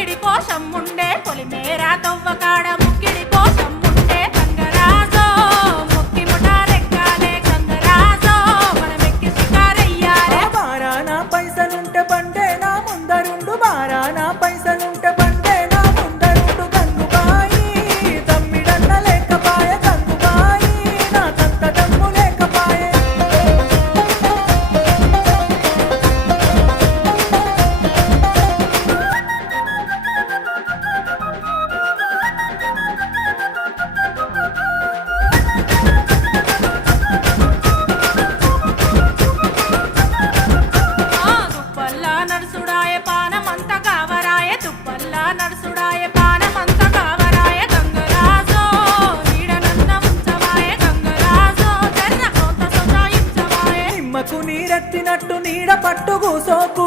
ముక్కిడి కోసం ఉండే పొలిమేరా తవ్వకాడ ముక్కిడి కోసం ఉండే గంగరాజో ముక్కి ముఠారెక్కాలే గంగరాజో మనమెక్కి షికారయ్యాలే బారానా పైసలుంటే బండే నా ముందరుండు బారానా పైసలుంటే బండే నా ముందరుండు గంగుబాయి తమ్మిడన్న లేకపాయే గంగుబాయి నాకంత దమ్ము లేకపాయే దుప్పల్లా నడుసుడాయ పానమంత కావరాయ దుప్పల్లా నడుసుడాయ పానమంత కావరాయ గంగరాజో నీడనన్న ఉంచవాయ గంగరాజో జర్ర కొంత సొంతాయించవాయ నిమ్మకు నీరెత్తినట్టు నీడ పట్టు కూసోకు